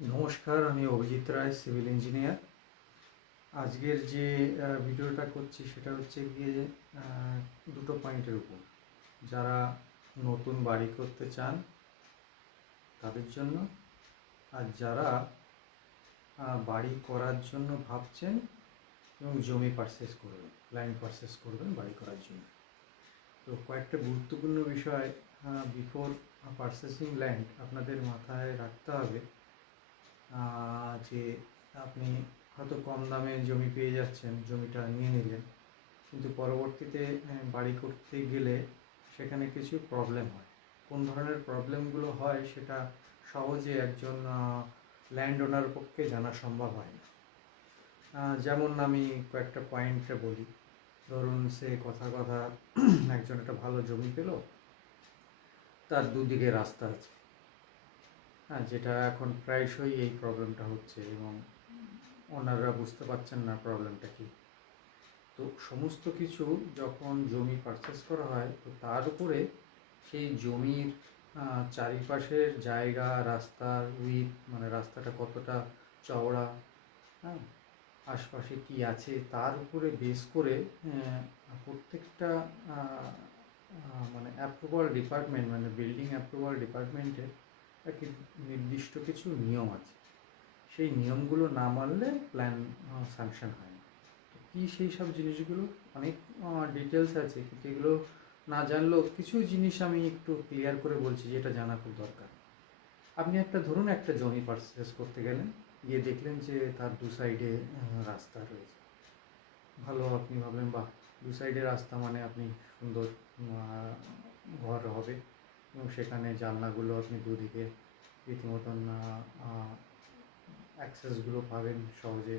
নমস্কার, আমি অভিজিৎ রায়, civil engineer. আজকের যে ভিডিওটা করছি সেটা হচ্ছে গিয়ে দুটো পয়েন্টের উপর। যারা নতুন বাড়ি করতে চান তাদের জন্য, আর যারা বাড়ি করার জন্য ভাবছেন এবং জমি পারচেস করবেন, ল্যান্ড পারচেস করবেন বাড়ি করার জন্য। তো কয়েকটা গুরুত্বপূর্ণ বিষয় বিফোর পারচেসিং ল্যান্ড আপনাদের মাথায় রাখতে হবে। যে আপনি হয়তো কম দামে জমি পেয়ে যাচ্ছেন, জমিটা নিয়ে নিলেন, কিন্তু পরবর্তীতে বাড়ি করতে গেলে সেখানে কিছু প্রবলেম হয়। কোন ধরনের প্রবলেমগুলো হয় সেটা সহজে একজন ল্যান্ড ওনার পক্ষে জানা সম্ভব হয় না। যেমন আমি কয়েকটা পয়েন্টে বলি। ধরুন, সে কথা একজন একটা ভালো জমি পেল, তার দুদিকে রাস্তা আছে। হ্যাঁ, যেটা এখন প্রায়শই এই প্রবলেমটা হচ্ছে এবং ওনারা বুঝতে পারছেন না প্রবলেমটা কী। তো সমস্ত কিছু যখন জমি পারচেস করা হয়, তো তার উপরে সেই জমির চারিপাশের জায়গা, রাস্তার উইথ, মানে রাস্তাটা কতটা চওড়া, হ্যাঁ, আশপাশে কি আছে তার উপরে বেস করে প্রত্যেকটা মানে অ্যাপ্রুভাল ডিপার্টমেন্ট, মানে বিল্ডিং অ্যাপ্রুভাল ডিপার্টমেন্টের একটি নির্দিষ্ট কিছু নিয়ম আছে। সেই নিয়মগুলো না মানলে প্ল্যান স্যাংশন হয় না। তো কী সেই সব জিনিসগুলো অনেক ডিটেলস আছে, কিন্তু এগুলো না জানলেও কিছু জিনিস আমি একটু ক্লিয়ার করে বলছি, যেটা জানা খুব দরকার। আপনি ধরুন একটা জমি পারচেস করতে গেলেন, গিয়ে দেখলেন যে তার দু সাইডে রাস্তা রয়েছে। ভালো, আপনি ভাবলেন বাহ, দু সাইডে রাস্তা মানে আপনি সুন্দর ঘর হবে এবং সেখানে জানলাগুলো আপনি দুদিকে রীতিমতন অ্যাক্সেসগুলো পাবেন সহজে,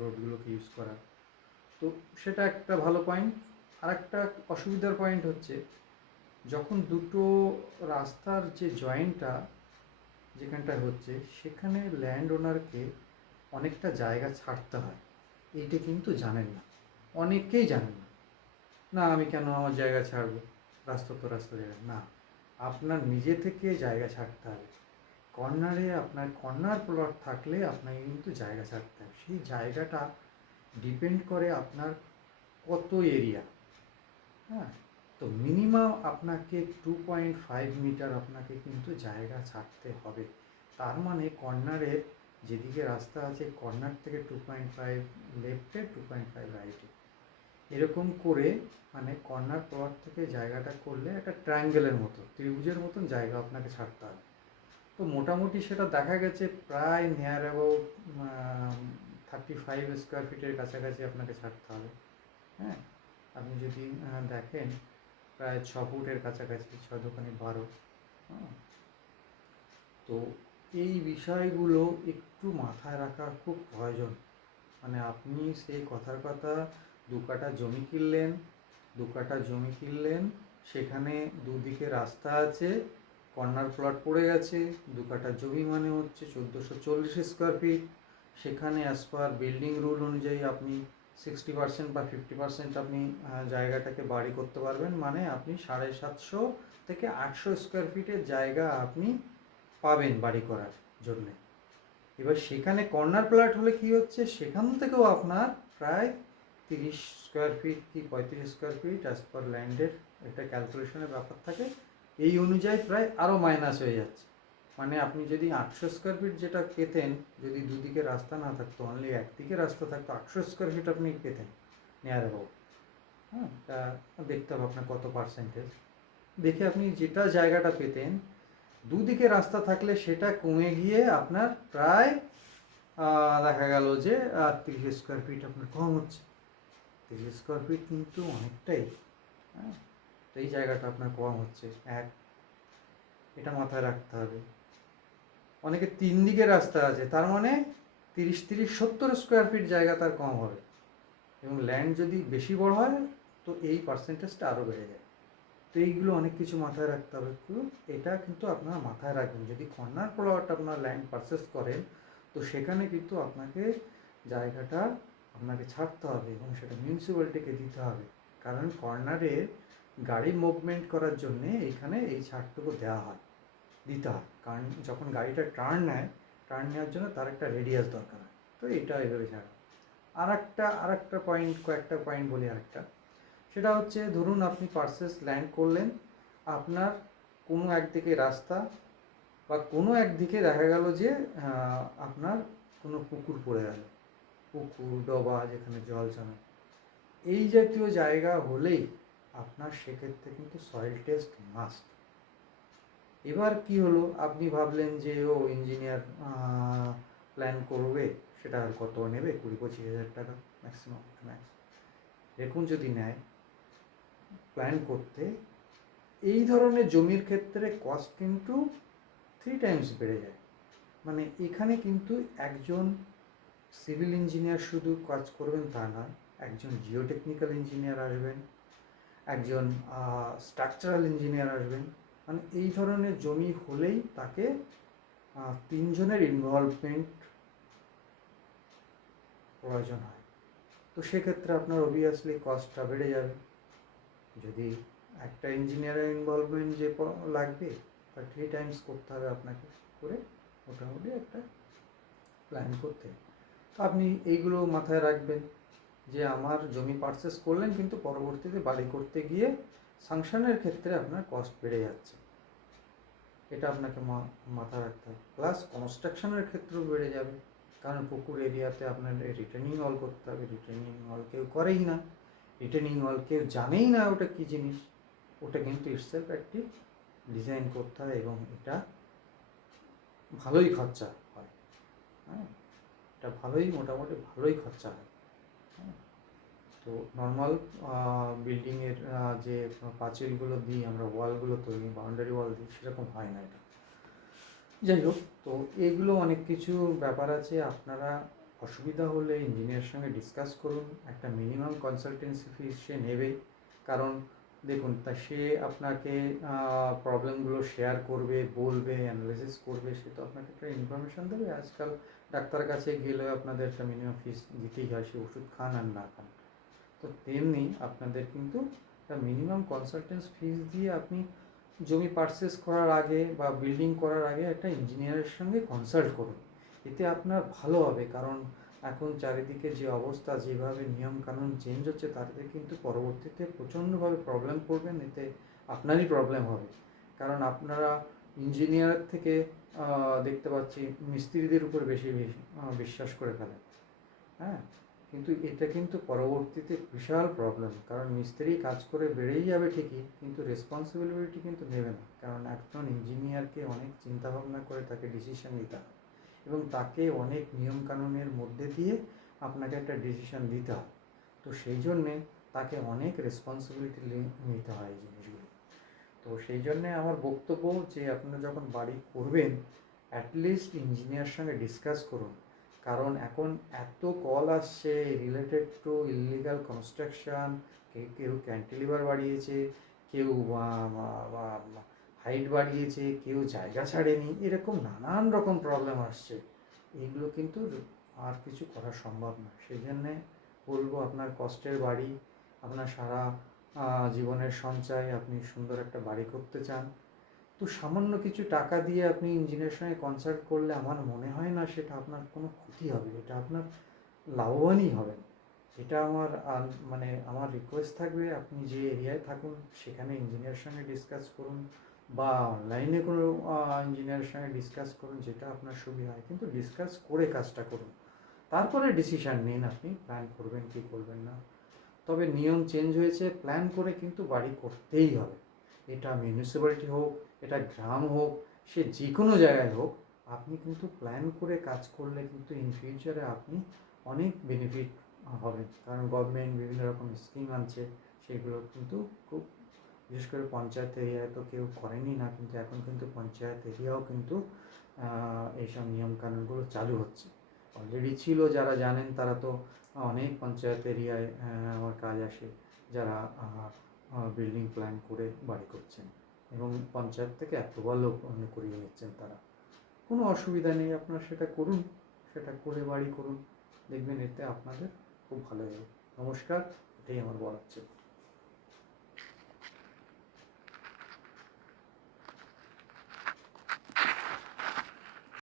রোডগুলোকে ইউজ করার। তো সেটা একটা ভালো পয়েন্ট। আর একটা অসুবিধার পয়েন্ট হচ্ছে, যখন দুটো রাস্তার যে জয়েন্টটা যেখানটায় হচ্ছে, সেখানে ল্যান্ড ওনারকে অনেকটা জায়গা ছাড়তে হয়। এইটা কিন্তু জানেন না, অনেকেই জানেন না। না, আমি কেন আমার জায়গা ছাড়বো, রাস্তা তো রাস্তা জায়গা না, আপনার নিজে থেকে জায়গা ছাড়তে হবে। কর্নারে আপনার কর্নার প্লট থাকলে আপনাকে কিন্তু জায়গা ছাড়তে হবে। সেই জায়গাটা ডিপেন্ড করে আপনার কত এরিয়া। হ্যাঁ, তো মিনিমাম আপনাকে 2.5 মিটার আপনাকে কিন্তু জায়গা ছাড়তে হবে। তার মানে কর্নারের যেদিকে রাস্তা আছে, কর্নার থেকে 2.5 লেফটে, 2.5 রাইটে, এরকম করে, মানে কর্নার প্লট থেকে জায়গাটা করলে একটা ট্রায়াঙ্গেলের মতো, ত্রিভুজের মতন জায়গা আপনাকে ছাড়তে হবে। তো মোটামুটি সেটা দেখা গেছে প্রায় নিয়ার অ্যাবাউট 35 স্কোয়ার ফিটের কাছাকাছি আপনাকে ছাড়তে হবে। হ্যাঁ, আপনি যদি দেখেন প্রায় 6 ফুটের কাছাকাছি, 6×2 = 12। হ্যাঁ, তো এই বিষয়গুলো একটু মাথায় রাখা খুব প্রয়োজন। মানে আপনি সেই কথা 2 কাঠা জমি কিনলেন, 2 কাঠা জমি কিনলেন, সেখানে দুদিকে রাস্তা আছে, কর্নার প্লট পড়ে গেছে, 2 কাঠা জমি মানে হচ্ছে 1440 স্কোয়ার ফিট। সেখানে অ্যাজ পার বিল্ডিং রুল অনুযায়ী আপনি 60% বা 50% আপনি জায়গাটাকে বাড়ি করতে পারবেন, মানে আপনি 750 থেকে 800 স্কোয়ার ফিটের জায়গা আপনি পাবেন বাড়ি করার জন্যে। এবার সেখানে কর্নার প্লট হলে কী হচ্ছে, সেখান থেকেও আপনার প্রায় 30 স্কোয়ার ফিট কি 35 স্কোয়ার ফিট অ্যাজ পার ল্যান্ডের একটা ক্যালকুলেশনের ব্যাপার থাকে, এই অনুযায়ী প্রায় আরও মাইনাস হয়ে যাচ্ছে। মানে আপনি যদি 800 স্কোয়ার ফিট যেটা পেতেন, যদি দুদিকে রাস্তা না থাকতো, অনলি একদিকে রাস্তা থাকতো, 800 স্কোয়ার ফিট আপনি পেতেন নিয়ার অ্যাবাউট। হ্যাঁ, তা দেখতে হবে আপনার কত পার্সেন্টেজ, দেখে আপনি যেটা জায়গাটা পেতেন, দুদিকে রাস্তা থাকলে সেটা কমে গিয়ে আপনার প্রায় দেখা গেল যে 30 স্কোয়ার ফিট আপনার কম হচ্ছে। 30 স্কোয়ার ফিট কিন্তু অনেকটাই। হ্যাঁ, তো এই জায়গাটা আপনার কম হচ্ছে, এটা মাথায় রাখতে হবে। অনেকে 3 দিকে রাস্তা আছে, তার মানে 30-30-70 স্কোয়ার ফিট জায়গা তার কম হবে, এবং ল্যান্ড যদি বেশি বড় হয় তো এই পার্সেন্টেজটা আরও বেড়ে যায়। তো এইগুলো অনেক কিছু মাথায় রাখতে হবে। এটা কিন্তু আপনারা মাথায় রাখবেন, যদি কর্নার প্লট আপনার ল্যান্ড পারচেস করেন, তো সেখানে কিন্তু আপনাকে জায়গাটা আপনাকে ছাড়তে হবে এবং সেটা মিউনিসিপ্যালিটিকে দিতে হবে। কারণ কর্নারে গাড়ি মুভমেন্ট করার জন্যে এইখানে এই ছাড়টুকু দিতে হয়। কারণ যখন গাড়িটা টার্ন নেয়, টার্ন নেওয়ার জন্য তার একটা রেডিয়াস দরকার হয়। তো এটা এভাবে ছাড়া আর একটা পয়েন্ট, কয়েকটা পয়েন্ট বলি আরেকটা। সেটা হচ্ছে ধরুন আপনি পার্সেস ল্যান্ড করলেন, আপনার কোনো একদিকে রাস্তা বা কোনো একদিকে দেখা গেল যে আপনার কোনো পুকুর পড়ে গেল, পুকুর ডোবা যেখানে জল জমে, এই জাতীয় জায়গা হলেই আপনার সেক্ষেত্রে কিন্তু সয়েল টেস্ট মাস্ট। এবার কি হলো, আপনি ভাবলেন যে ইঞ্জিনিয়ার প্ল্যান করবে, সেটা আর কত নেবে, 20-25 হাজার টাকা ম্যাক্সিমাম ম্যাক্স। দেখুন যদি নেয় প্ল্যান করতে, এই ধরনের জমির ক্ষেত্রে কস্ট কিন্তু 3 টাইমস বেড়ে যায়। মানে এখানে কিন্তু একজন সিভিল ইঞ্জিনিয়ার শুধু কাজ করবেন তা নয়, একজন জিওটেকনিক্যাল ইঞ্জিনিয়ার আসবেন, একজন স্ট্রাকচারাল ইঞ্জিনিয়ার আসবেন। মানে এই ধরনের জমি হলেই তাকে 3 জনের ইনভলভমেন্ট প্রয়োজন হয়। তো সেক্ষেত্রে আপনার অবভিয়াসলি কস্টটা বেড়ে যাবে। যদি একটা ইঞ্জিনিয়ারের ইনভলভমেন্ট যে লাগবে, তার 3 টাইমস করতে হবে আপনাকে, করে মোটামুটি একটা প্ল্যান করতে। তো আপনি এইগুলো মাথায় রাখবেন যে আমার জমি পারচেস করলেন, কিন্তু পরবর্তীতে বাড়ি করতে গিয়ে সাংশনের ক্ষেত্রে আপনার কস্ট বেড়ে যাচ্ছে, এটা আপনাকে মাথায় রাখতে হবে। প্লাস কনস্ট্রাকশনের ক্ষেত্রেও বেড়ে যাবে, কারণ পুকুর এরিয়াতে আপনার রিটেনিং ওয়াল করতে হবে। রিটেনিং ওয়াল কেউ করেই না, রিটেনিং ওয়াল কেউ জানেই না ওটা কী জিনিস। ওটা কিন্তু ইটসেলফ একটি ডিজাইন করতে হয়, এবং এটা ভালোই খরচা হয়। হ্যাঁ, এটা মোটামুটি ভালোই খরচা হয়। হ্যাঁ, তো নর্মাল বিল্ডিংয়ের যে পাঁচিলগুলো দিই আমরা, ওয়ালগুলো তৈরি, বাউন্ডারি ওয়াল দিই, সেরকম হয় না এটা। যাই হোক, তো এগুলো অনেক কিছু ব্যাপার আছে। আপনারা অসুবিধা হলে ইঞ্জিনিয়ারের সঙ্গে ডিসকাস করুন। একটা মিনিমাম কনসালটেন্সি ফিস সে নেবেই, কারণ দেখুন তা সে আপনাকে প্রবলেমগুলো শেয়ার করবে, বলবে, অ্যানালাইসিস করবে, সে তো আপনাকে একটা ইনফরমেশান দেবে। আজকাল ডাক্তারের কাছে গেলেও আপনাদের একটা মিনিমাম ফিস দিতেই হয়, সে ওষুধ খান আর না খান। তো তেমনি আপনাদের কিন্তু একটা মিনিমাম কনসালটেন্স ফিস দিয়ে আপনি জমি পারচেস করার আগে বা বিল্ডিং করার আগে একটা ইঞ্জিনিয়ারের সঙ্গে কনসাল্ট করুন। এতে আপনার ভালো হবে, কারণ এখন চারিদিকে যে অবস্থা, যেভাবে নিয়মকানুন চেঞ্জ হচ্ছে, তাতে কিন্তু পরবর্তীতে প্রচণ্ডভাবে প্রবলেম করবেন। এতে আপনারই প্রবলেম হবে, কারণ আপনারা ইঞ্জিনিয়ার থেকে দেখতে পাচ্ছি মিস্ত্রিদের উপর বেশি বিশ্বাস করে ফেলেন। হ্যাঁ, কিন্তু এটা কিন্তু পরবর্তীতে বিশাল প্রবলেম, কারণ মিস্ত্রি কাজ করে বেড়েই যাবে ঠিকই, কিন্তু রেসপন্সিবিলিটি কিন্তু নেবে না। কারণ একজন ইঞ্জিনিয়ারকে অনেক চিন্তাভাবনা করে তাকে ডিসিশন নিতে হয়, এবং তাকে অনেক নিয়মকানুনের মধ্যে দিয়ে আপনাকে একটা ডিসিশন দিতে হয়। তো সেই জন্যে তাকে অনেক রেসপন্সিবিলিটি নিতে হয় এই জিনিসগুলো। তো সেই জন্যে আমার বক্তব্য যে আপনারা যখন বাড়ি করবেন, অ্যাটলিস্ট ইঞ্জিনিয়ার সঙ্গে ডিসকাস করুন। কারণ এখন এত কল আসছে রিলেটেড টু ইললিগাল কনস্ট্রাকশন, কেউ ক্যান্টিলিভার বাড়িয়েছে, কেউ হাইট বাড়িয়েছে, কেউ জায়গা ছাড়েনি, এরকম নানান রকম প্রবলেম আসছে। এইগুলো কিন্তু আর কিছু করা সম্ভব না। সেই জন্যে বলবো, আপনার কষ্টের বাড়ি, আপনার সারা জীবনের সঞ্চয়, আপনি সুন্দর একটা বাড়ি করতে চান, তো সামান্য কিছু টাকা দিয়ে আপনি ইঞ্জিনিয়ারের সঙ্গে কনসাল্ট করলে আমার মনে হয় না সেটা আপনার কোনো ক্ষতি হবে, এটা আপনার লাভবানই হবেন। এটা আমার মানে আমার রিকোয়েস্ট থাকবে, আপনি যে এরিয়ায় থাকুন সেখানে ইঞ্জিনিয়ারের সঙ্গে ডিসকাস করুন, বা অনলাইনে কোনো ইঞ্জিনিয়ারের সঙ্গে ডিসকাস করুন, যেটা আপনার সুবিধা হয়। কিন্তু ডিসকাস করে কাজটা করুন, তারপরে ডিসিশান নিন আপনি প্ল্যান করবেন কি করবেন না। তবে নিয়ম চেঞ্জ হয়েছে, প্ল্যান করে কিন্তু বাড়ি করতেই হবে। এটা মিউনিসিপ্যালিটি হোক, এটা গ্রাম হোক, সে যে কোনো জায়গায় হোক, আপনি কিন্তু প্ল্যান করে কাজ করলে কিন্তু ইন ফিউচারে আপনি অনেক বেনিফিট হবেন। কারণ গভর্নমেন্ট বিভিন্ন রকম স্কিম আনছে, সেগুলো কিন্তু খুব, বিশেষ করে পঞ্চায়েত এরিয়ায় তো কেউ করেনি না, কিন্তু এখন কিন্তু পঞ্চায়েত এরিয়াও কিন্তু এইসব নিয়মকানুনগুলো চালু হচ্ছে। অলরেডি ছিল, যারা জানেন তারা তো অনেক পঞ্চায়েত এরিয়ায় আমার কাজ আসে, যারা বিল্ডিং প্ল্যান করে বাড়ি করছেন, এবং পঞ্চায়েত থেকে অ্যাপ্রুভালও করিয়ে নিচ্ছেন তারা। কোনো অসুবিধা নেই, আপনারা সেটা করুন, সেটা করে বাড়ি করুন, দেখবেন এতে আপনাদের খুব ভালো হবে। নমস্কার, এটাই আমার বলার ছিল।